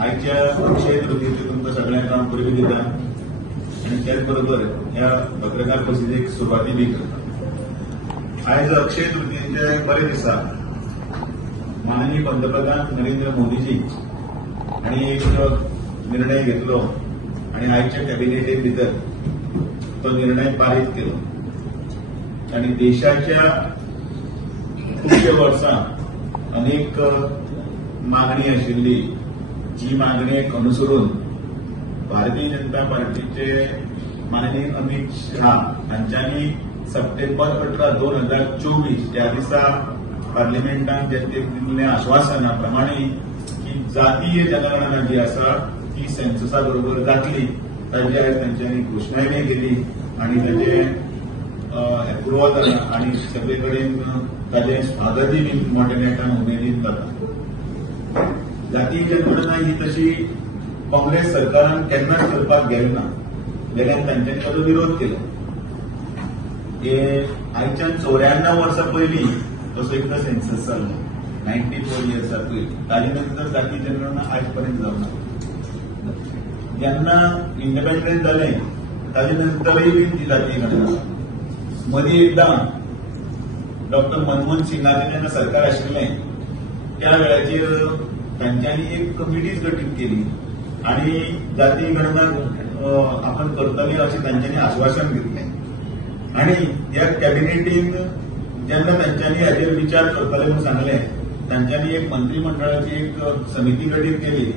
आयच्या अक्षय तृतीयेचे तुमकां सगळ्यांक हांव परबी दिता आनी त्याच बरोबर ह्या पत्रकार परिशदेक सुरवाती बी करता। आयज अक्षय तृतीयेचे बरे दिसा माननीय पंतप्रधान नरेंद्र मोदीजी हांणी एक निर्णय घेतलो आनी आयच्या कॅबिनेटे भितर तो निर्णय पारीत केलो आनी देशाच्या खुबशे वर्सां अनेक मागणी आशिल्ली जी मागणेक अनुसरून भारतीय जनता पार्टीचे माननीय अमित शाह हांच्यांनी सप्टेंबर 18, 2024 ह्या दिसा पार्लिमेंटान दिल्लें आश्वासना प्रमाणे की जातीय जनगणना जी आसा ती सेन्ससा बरोबर जातली ताची आयज तांच्यांनी घोशणाय केली आनी ताचे अप्रुवल जाता आनी सगळे कडेन ताचें स्वागतय बी मोठ्या नेटान उमेदीन जाता। जातीय जनगणना ही तशी काँग्रेस सरकारान केन्नाच करपाक गेले ना, जाल्यार तांच्यांनी ताचो विरोध केलो। हे आयच्यान 94 वर्सां पयलीं असो एकदा सेन्सस जाल्लो 94 इयर्सा पयलीं, ताजे नंतर जातीय जनगणना आयज पर्यंत जावना। जेन्ना इंडिपेंडंट जालें ताजे नंतरय बी ती जातीय गणना मदीं एकदा डॉक्टर मनमोहन सिंगाचें जेन्ना सरकार आशिल्लें त्या वेळाचेर तांच्यांनी एक कमिटीच गठीत केली आनी जातीय गणना आपण करतले अशें तांच्यांनी आश्वासन दिल्लें आनी ह्या कॅबिनेटीन जेन्ना तांच्यांनी हाचेर विचार करतले म्हणून सांगलें तांच्यांनी एक मंत्रिमंडळाची एक समिती गठीत केली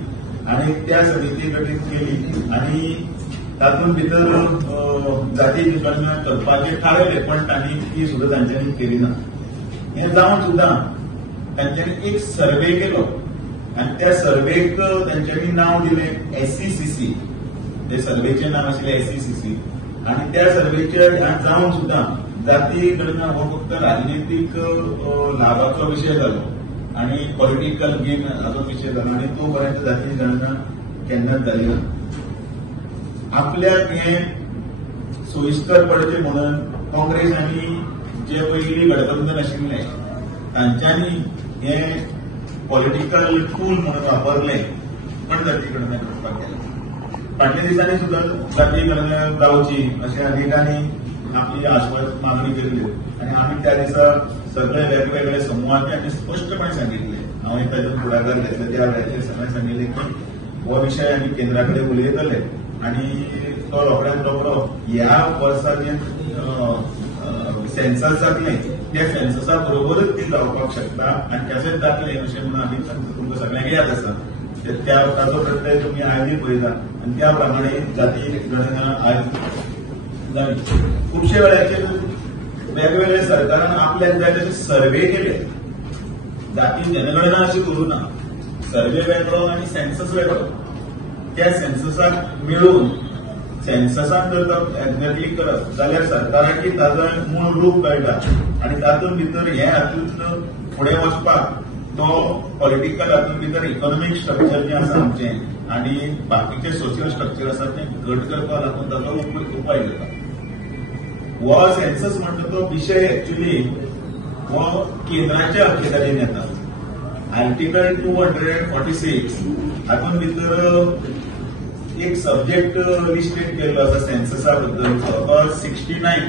आनी त्या समिती गठीत केली आनी तातूंत भितर जातीय गणना करपाचें थारायलें पण तांणी ती सुद्दां तांच्यांनी केली ना। हें जावन सुद्दां तांच्यांनी एक सर्वे केलो आनी त्या सर्वेक तांच्यांनी नांव दिलें SCCC, ते सर्वेचें नांव आशिल्लें SCCC आनी त्या सर्वेचे जावन सुद्दां जातीय गणना हो फक्त राजनितीक लाभाचो विशय जालो आनी पॉलिटिकल गेम हाचो विशय जालो आनी तो पर्यंत जातीय गणना केन्नाच जाली ना। आपल्याक हें सोयिस्कर पडचें म्हणून काँग्रेसांनी जे पयलीं गठबंधन आशिल्लें तांच्यांनी हें पॉलिटिकल टूल म्हणून वापरलें पण जातीय गणना करपाक गेलें। फाटल्या दिसांनी सुद्दां जातीय गणना जावची अशें अनेकांनी आपली मागणी केल्ली आनी आमी त्या दिसा सगळे वेगवेगळे समूहांनी आमी स्पश्टपणे सांगितलें, हांवें तातूंत फुडाकार घेतलो त्या वेळाचेर सगळें सांगिल्लें की हो विशय आमी केंद्रा कडेन उलयतले आनी तो रोखड्याच रोखडो ह्या वर्सा जें सेन्सस जातलें त्या सेन्ससा बरोबरच ती जावपाक शकता आनी तशेंच जातलें अशें म्हणून आमी तुमकां सगळ्यांक याद आसा ताचो प्रत्यय तुमी आयजूय पळयता आनी त्या प्रमाणे जातीय गणना आयज जाली। खुबशे वेळाचेर वेगवेगळ्या सरकारान आपल्याक जाय तशे सर्वे केले, जातीय जनगणना अशी करूं ना, सर्वे वेगळो आनी सेन्सस वेगळो। त्या सेन्ससाक मिळून सेन्ससान जर एक्झॅक्टली करप जाल्यार सरकाराची ताजो मूळ रूप कळटा आनी तातूंत भितर हे हातूंत फुडें वचपाक तो पॉलिटिकल हातूंत भितर इकॉनॉमीक स्ट्रक्चर जें आसा आमचें आनी बाकीचे सोशियल स्ट्रक्चर आसा तें घट करपाक लागून ताचो उपाय जाता। हो सेन्सस म्हणटा तो विशय एक्चुअली हो केंद्राच्या अखत्यारीन येता। आर्टिकल 246 हातूंत भितर एक सब्जेक्ट लिस्टेड केल्लो आसा सेन्ससा बद्दल, तो 69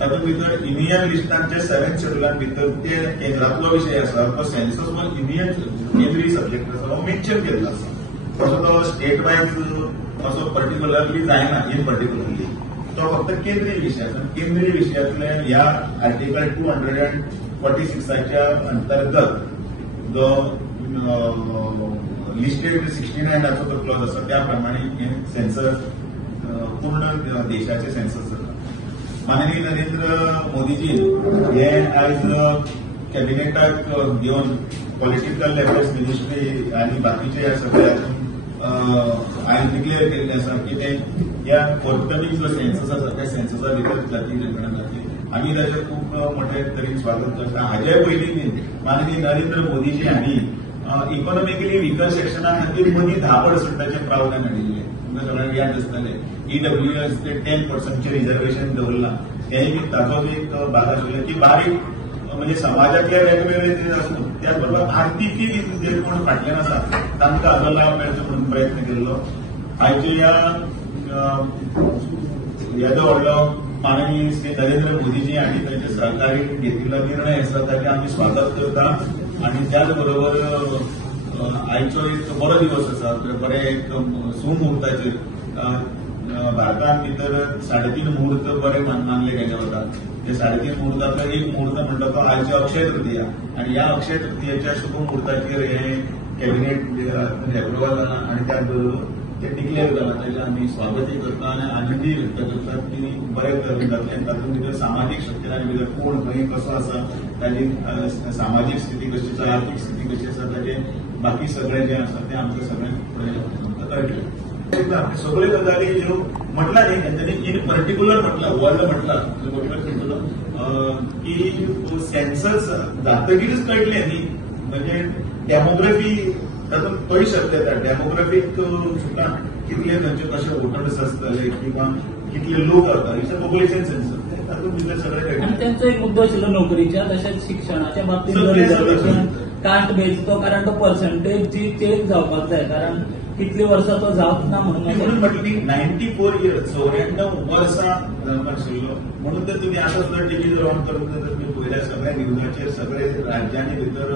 तातूंत भितर युनियन लिस्टांचे 7 शेड्युलान भितर ते केंद्रांतलो विशय आसा। तो सेन्सस हो युनियन केंद्रीय सब्जेक्ट आसा, हो मेन्शन केल्लो आसा, तसो तो स्टेट वायज असो पर्टिक्युलरली जायना इन पर्टिक्युलरली, तो फक्त केंद्रीय विशय आसा। केंद्रीय विशयांतले ह्या आर्टिकल 246च्या अंतर्गत जो लिस्टेड 69 जो क्लॉज आसा त्या प्रमाणे हे सेन्सस पूर्ण देशाचे सेन्सस जाता। माननीय नरेंद्र मोदीजी हे आयज कॅबिनेटाक घेवन पॉलिटिकल अफेअर्स मिनिस्ट्री आनी बाकीचे सगळे आयज डिक्लेअर केल्ले आसा की ते ह्या फोर्थकमींग जो सेन्सस आसा त्या सेन्ससा भितर जातीय जनगणना जातली आमी ताचें खूब मोठ्या तरेन स्वागत करता। हाचे पयलीं माननीय नरेंद्र मोदीजी हांणी इकॉनॉमिकली विकर सेक्शना खातीर मदीं 10% प्रावधान हाडिल्लें, तुमकां सगळ्यांक याद आसतलें। EWS ते 10% रिजर्वेशन दवरलां, तेंय बी ताचोच एक भाग आशिल्लो की बारीक म्हणजे समाजातले वेगवेगळे जे आसूं त्याचबरोबर आर्थिकी जे कोण फाटल्यान आसा तांकां हाचो लाभ मेळचो म्हणून प्रयत्न केल्लो. आयच्या येदो व्हडलो माननीय श्री नरेंद्र मोदीजी हांणी तांच्या सरकारीन घेतिल्लो निर्णय आसा ताचें आमी स्वागत करता. आनी त्याच बरोबर आयचो एक बरो दिवस आसा बरे एक सुमुहूर्ताचेर भारतांत भितर 3.5 मुहूर्त बरे मानले गेले वतात. ते 3.5 मुहूर्तांतलो एक मुहूर्त म्हणटा तो आयची अक्षय तृतीया. आनी ह्या अक्षय तृतीयेच्या शुभ मुहूर्ताचेर हे कॅबिनेट एप्रुवल जालां आनी त्याच बरोबर ते डिक्लेअर जालां. ताचें आमी स्वागतय करता आनी आनंदूय व्यक्त करतात की बरें करून जातलें. तातूंत भितर सामाजीक शक्तींनी भितर कोण खंय कसो आसा ताची सामाजीक स्थिती कशी आसा आर्थीक स्थिती कशी आसा ताचें बाकी सगळें जें आसा तें आमकां सगळ्यांक कळटलें. सगळ्यो गजाली ह्यो म्हटला न्ही तेंच्यांनी इन पर्टिक्युलर म्हटला वर्ल्ड म्हटला की सेन्सस जातकीरच कळटलें न्ही. म्हणजे डेमोग्राफी तातूंत कळी शकता. डेमोग्राफीक चुकान कितले खंयचे कशे वोटर्स आसतले किंवा कितले लोक आसता इट्स अ पॉप्युलेशन सेन्सस तातूंत भितर सगळे. आणि त्यांचो एक मुद्दो आशिल्लो नोकरीच्या तशेंच शिक्षणाच्या बाबतींत रिजर्वेशन कास्ट बेजचो कारण तो पर्संटेज जी चेंज जावपाक जाय कारण कितली वर्सां तो जावच ना म्हणून म्हटलं की 94 इयर्स 94 वर्सां जावपाक आशिल्लो. म्हणून तर तुमी आतां सुद्दां टीव्ही जर ऑन करून जर तुमी पळयल्यार सगळ्या न्यूजाचेर सगळे राज्यांनी भितर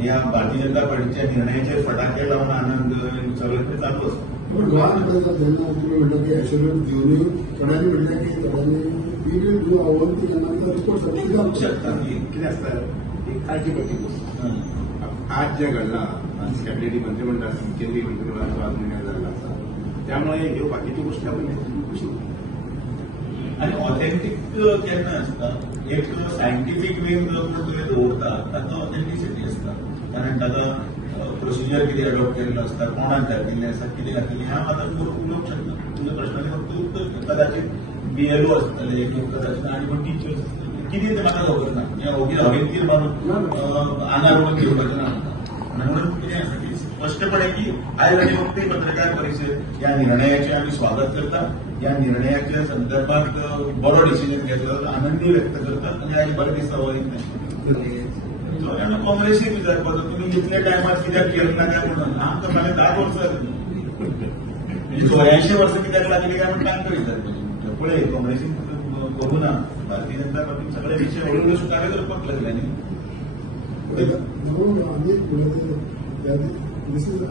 ह्या भारतीय जनता पार्टीच्या निर्णयाचेर फटाके लावन आनंद सगळें ते चालू आसा. गोंयांत म्हटलं की एश्युरन्स दिवनूय थोड्यांनी म्हटलें की थोड्यांनी वी डू आवर की नंतर रिपोर्ट जावंक शकता की कितें आसता एक काळजी करची गोष्ट आज जें घडलां कॅबिनेटी मंत्रिमंडळ केंद्रीय मंत्रिमंडळाचो आज निर्णय जाल्लो आसा त्यामुळे ह्यो बाकीच्यो गोष्टी आपण खुशी आणि ऑथेंटिक केन्ना आसता एक सायंटिफीक वे जर तुवें दवरता ताका ऑथेंटिसिटी आसता. कारण ताका प्रोसिजर कितें एडॉप्ट केल्लो आसता कोणाक घातिल्लें आसा कितें घातिल्लें ह्या मात उलोवंक शकना. तुज्या प्रश्नाचें फक्त उत्तर कदाचित बीएलओ आसतले किंवा कदाचित आनी कोण टिचर्स कितें तें म्हाका खबर ना. हवेंतीर मारून आंगार उडोवन घेवपाचें ना. म्हणून कितें आसा की स्पश्टपणे की आयज आमी फक्त पत्रकार परिशद ह्या निर्णयाचें आमी स्वागत करता. ह्या निर्णयाच्या संदर्भात बरो डिसिजन घेतलो आनंदी व्यक्त करतात आनी आयज बरे दिसता हो एक काँग्रेसीक विचारपाचो तुमी इतल्या टायमार कित्याक केलें ना काय म्हणून आमकां फाल्यां 10 वर्सां 84 वर्सां कित्याक लागली काय म्हणून तांकां विचारपाचें. पळय काँग्रेसीन करूं ना भारतीय जनता पार्टीन सगळे विशय हळूहळू सुटावे करपाक लागले न्ही. दिस इज